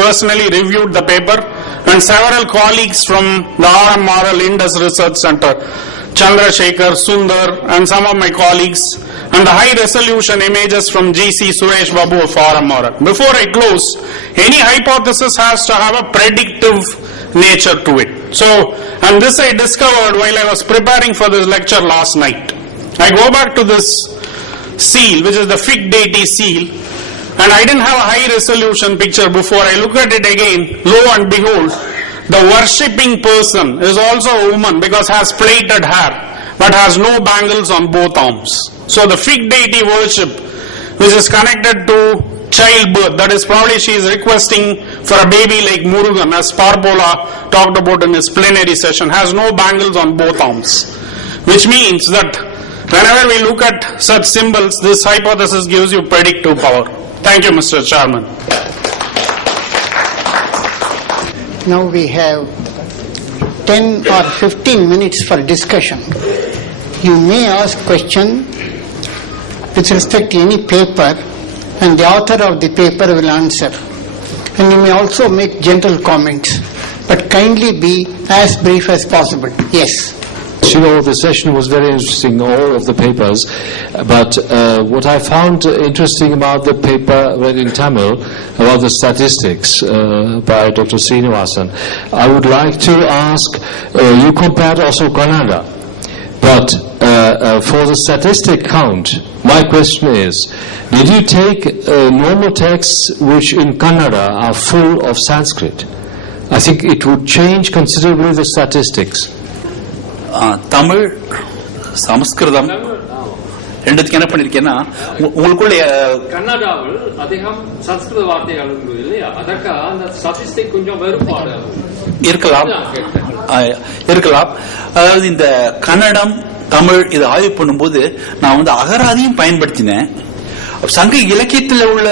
personally reviewed the paper, and several colleagues from the R.rahman Indus Research Center, Chandrasekhar, Sundar, and some of my colleagues, and the high resolution images from GC Suresh Babu of R.rahman. Before I close, any hypothesis has to have a predictive nature to it. So, and this I discovered while I was preparing for this lecture last night. I go back to this seal, which is the fig deity seal, and I didn't have a high resolution picture before. I look at it again, lo and behold, the worshipping person is also a woman because has plaited hair but has no bangles on both arms. So the fig deity worship, which is connected to childbirth, that is probably she is requesting for a baby like Murugan, as Parpola talked about in his plenary session, has no bangles on both arms, which means that whenever we look at such symbols, this hypothesis gives you predictive power. Thank you, Mr. Chairman. Now we have 10 or 15 minutes for discussion. You may ask question with respect to any paper, and the author of the paper will answer. And you may also make general comments, but kindly be as brief as possible. Yes. The session was very interesting, all of the papers, but what I found interesting about the paper read in Tamil about the statistics by Dr. Srinivasan, I would like to ask, you compared also Kannada, but for the statistic count, my question is, did you take normal texts which in Kannada are full of Sanskrit? I think it would change considerably the statistics. Tamil சமஸ்கிருதம் ரெண்டுத்துக்கு என்ன பண்ணிருக்கேன்னா உங்களுக்குள்ள கன்னடாவில் அதிகம் சமஸ்கிருத வார்த்தைகள் இல்லையா, அதற்கு அந்த ஸ்டாட்டிஸ்டிக் கொஞ்சம் வேறுபாடு இருக்கலாம். அதாவது இந்த கன்னடம் தமிழ் இது ஆய்வு பண்ணும்போது நான் அகராதியும் பயன்படுத்தினேன், சங்க இலக்கியத்தில் உள்ள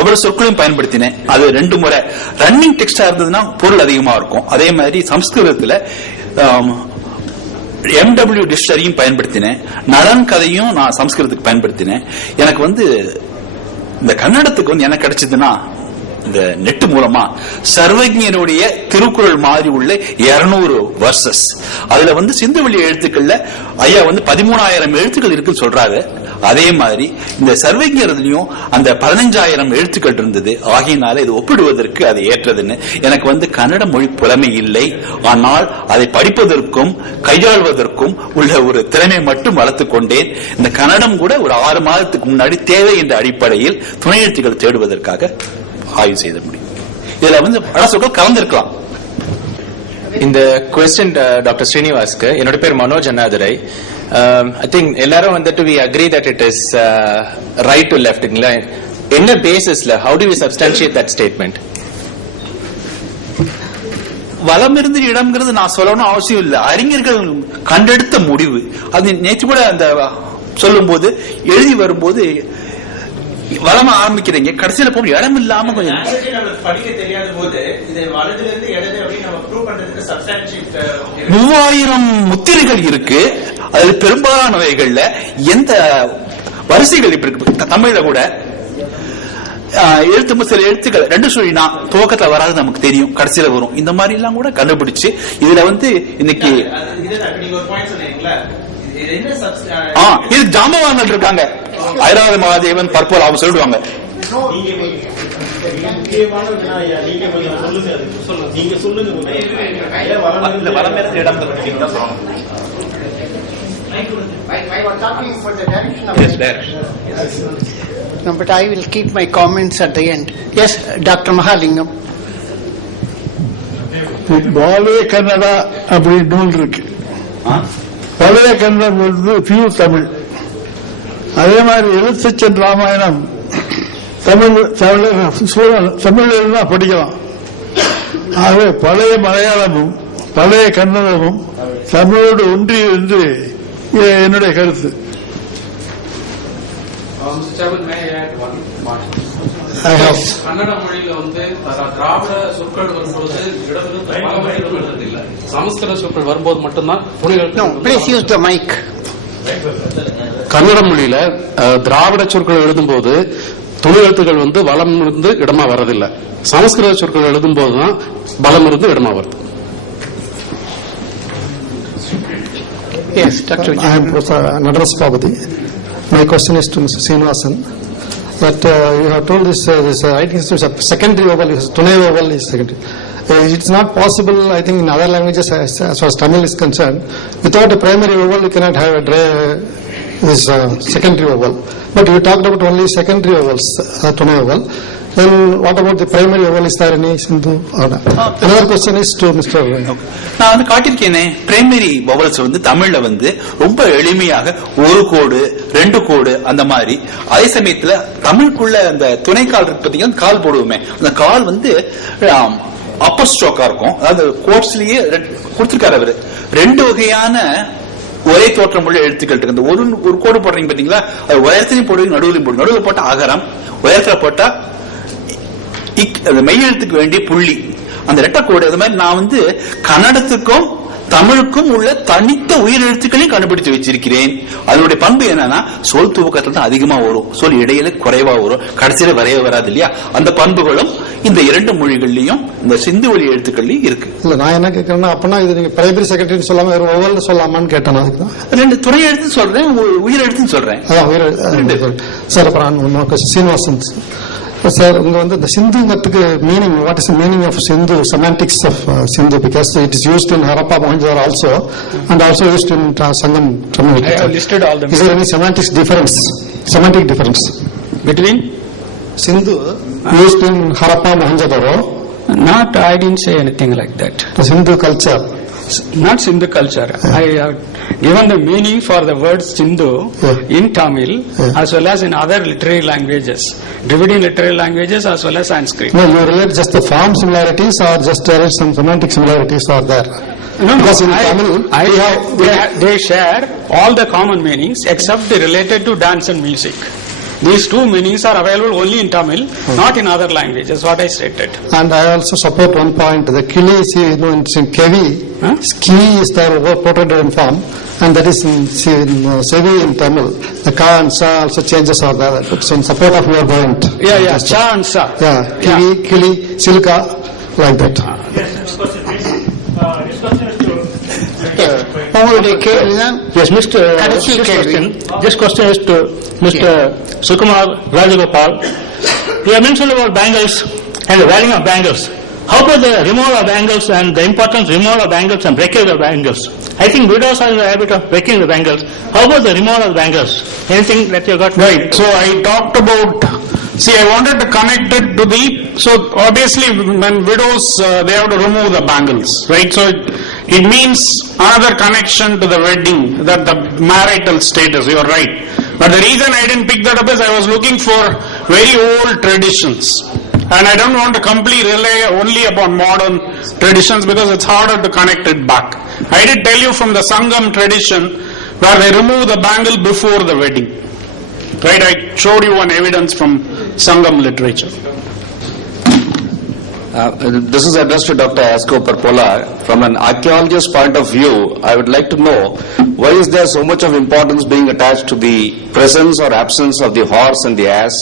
அவர சொற்களையும் பயன்படுத்தினேன். அது 2 முறை ரன்னிங் டெக்ஸ்டா இருந்ததுன்னா பொருள் அதிகமா இருக்கும். அதே மாதிரி சமஸ்கிருதத்துல MW டிக்ஷனரியும் பயன்படுத்தினேன், நலன் கதையும் நான் சமஸ்கிருதத்துக்கு பயன்படுத்தினேன். எனக்கு இந்த கன்னடத்துக்கு என்ன கிடைச்சதுன்னா, இந்த நெட் மூலமா சர்வஜனுடைய திருக்குறள் மாதிரி உள்ள 200 வர்சஸ், அதுல சிந்துவெளி எழுத்துக்கள்ல ஐயா 13,000 எழுத்துக்கள் இருக்குன்னு சொல்றாரு. அதே மாதிரி இந்த சர்வஜர்லயும் அந்த 15,000 எழுத்துக்கள் இருந்தது. ஆகையினால இது ஒப்பிடுவதற்கு அது ஏற்றதுன்னு எனக்கு கன்னட மொழி புலமை இல்லை, ஆனால் அதை படிப்பதற்கும் கையாள்வதற்கும் உள்ள ஒரு திறமை மட்டும் வளர்த்துக் கொண்டேன். இந்த கன்னடம் கூட ஒரு 6 மாதத்துக்கு முன்னாடி தேவை என்ற அடிப்படையில் துணை எழுத்துக்கள் தேடுவதற்காக ஆய்வு செய்த முடியும். இதுல பல சொற்கள் கலந்திருக்கலாம். இந்த கொஸ்டின் டாக்டர் ஸ்ரீனிவாஸ்க்கு, என்னோட பேர் மனோஜ் அண்ணாதுரை. I think எல்லாரும் we agree that it is right to left. என்ன பேசிஸ்ல how do we substantiate that statement? வலம் இருந்து இடம்ங்கிறது நான் சொல்லணும் அவசியம் இல்லை, அறிஞர்கள் கண்டெடுத்த முடிவு. அது நேற்று கூட அந்த சொல்லும் போது எழுதி வரும்போது வளமா ஆரம்பிக்கிறீங்க, கடைசியில போய் இடம் இல்லாம கொஞ்சம் படிக்க தெரியாத போது 3000 முத்திரைகள் இருக்கு. அது பெரும்பாலானவைகள்ல எந்த வரிசைகள் இப்படி இருக்கு. தமிழ்ல கூட எழுத்து சில எழுத்துக்கள் 2 சுழினா துவக்கத்துல வராது நமக்கு தெரியும், கடைசியில வரும். இந்த மாதிரி எல்லாம் கூட கண்டுபிடிச்சு இதுல இன்னைக்கு இது ஜாம்பவான்கள் இருக்காங்க, ஐராவத மகாதேவன் பற்போல் அவங்க சொல்லுவாங்க. No, but I will keep my comments at the end. Yes, Dr. Mahalingam. பாலே கன்னடா அப்படி நூல் இருக்கு. பழைய கன்னடம் பியூர் தமிழ். அதே மாதிரி எழுத்துச்சன் ராமாயணம் தமிழ்ல படிக்கலாம். ஆகவே பழைய மலையாளமும் பழைய கன்னடமும் தமிழோடு ஒன்றி என்று என்னுடைய கருத்து. கன்னட மொழியில திராவிட சொற்கள் வரும்போது இடத்துல சமஸ்கிருத சொற்கள் வரும்போது மட்டும்தான் கன்னட மொழியில திராவிட சொற்கள் எழுதும்போது துணை எழுத்துக்கள் வந்து வலம் இருந்து இடமா வர்றதில்லை. சமஸ்கிருத சொற்கள் எழுதும் போதுதான் பலம் இருந்து இடமா வருது. Yes, Dr. I am Professor Nadras Pavati. My question is to Mr. Srinivasan. That you have told this writing system is a secondary vowel, Tunai vowel is secondary. It's not possible, I think, in other languages as far as Tamil is concerned, without a primary vowel you cannot have this secondary vowel. But you talked about only secondary vowels, Tunai vowel. Then what about the primary vowel? Is there any Sindhu? Another question is to Mr. நான் வந்து காட்டியிருக்கேனே, primary vowels வந்து தமிழ்ல வந்து ரொம்ப எளிமையாக ஒரு கோடு 2 கோடு அந்த மாதிரி. அதே சமயத்துல தமிழுக்குள்ள அந்த துணைக்கால் இருக்கு பார்த்தீங்கன்னா, கால் போடுவோமே, அந்த கால் வந்து அப்பர் ஸ்ட்ரோக்கா இருக்கும். அதாவது கோட்ஸ்லயே கொடுத்திருக்காரு அவரு. 2 வகையான ஒரே தோற்றமுள்ள எழுத்துக்கள் இருக்கு. அந்த ஒரு கோடு போடுறீங்க பாத்தீங்களா, அது உயரத்திலையும் போடுவீங்க, நடுவுலையும் போடுங்க. நடுவில் போட்டா அகரம், உயரத்துல போட்டா அந்த மெய் எழுத்துக்கு வேண்டிய புள்ளி, அந்த ரெட்ட கோடு. அது மாதிரி நான் வந்து கன்னடத்துக்கும் தமிழுக்கும் உள்ள தனித்த உயிர் எழுத்துக்களையும் கண்டுபிடித்து வச்சிருக்கிறேன். அதனுடைய பண்பு என்னன்னா, சொல் துவக்கத்துல தான் அதிகமா வரும், சொல் இடையில குறைவா வரும், கடைசியில வரைய வராது இல்லையா. அந்த பண்புகளும் இந்த 2 மொழிகள்லயும் இந்த சிந்து வழி எழுத்துக்கள்லயும் இருக்கு. இல்ல, நான் என்ன கேட்கறேன்னா, அப்பனா இது நீங்க பிரைமரி செக்ரட்டரி சொல்லாம வேற வவல் சொல்லாமான்னு கேட்டேன். 2 துணை எழுத்து சொல்றேன், உயிர் எழுத்துன்னு சொல்றேன். சார், அப்புறம் சீனிவாசன் சார், உங்க வந்து இந்த சிந்துங்கிறதுக்கு meaning, what is meaning of Sindhu, semantics of Sindhu, because it is used in Harappa Mohenjodaro also and also used in Sangam Tamil. I have listed all them. Is there any semantic difference Between Sindhu used in Harappa Mohenjo-daro? Not, I didn't say anything like that. The Sindhu culture. Not Sindhu culture. I have given the meaning for the word Sindhu in Tamil as well as in other literary languages, Dravidian literary languages as well as Sanskrit. No, you relate just the form similarities or just there is some semantic similarities are there? No, because in Tamil they share all the common meanings except the related to dance and music. These 2 meanings are available only in Tamil, not in other languages, what I stated. And I also support one point, the Kili, it's in Kevi, Ki is there portrayed in form, and that is in Sevi in Tamil. The Ka and Sa also changes are there. It's in support of your point. Yeah, Cha and Sa. Yeah, Kivi, Kili, Silka, like that. Yes, Mr. This question is to Mr. Sukumar Rajagopal. You have mentioned about bangles and the wearing of bangles. How about the removal of bangles and the importance of removal of bangles and breakage of bangles? I think widows are in the habit of breaking the bangles. How about the removal of bangles? Anything that you got? Right. So I talked about. See, I wanted to connect it to so obviously when widows, they have to remove the bangles, right? So it means another connection to the wedding, that the marital status, you're right. But the reason I didn't pick that up is I was looking for very old traditions. And I don't want to completely rely only upon modern traditions because it's harder to connect it back. I did tell you from the Sangam tradition where they remove the bangle before the wedding. Right, I showed you one evidence from Sangam literature. This is addressed to Dr. Asko Parpola. From an archaeologist's point of view, I would like to know why is there so much of importance being attached to the presence or absence of the horse and the ass,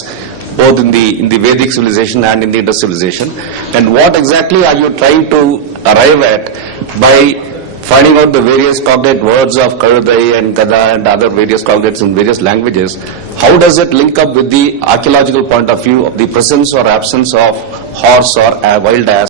both in the Vedic civilization and in the Indus civilization, and what exactly are you trying to arrive at by finding out the various cognate words of Karudai and Gada and other various cognates in various languages? How does it link up with the archaeological point of view of the presence or absence of horse or a wild ass?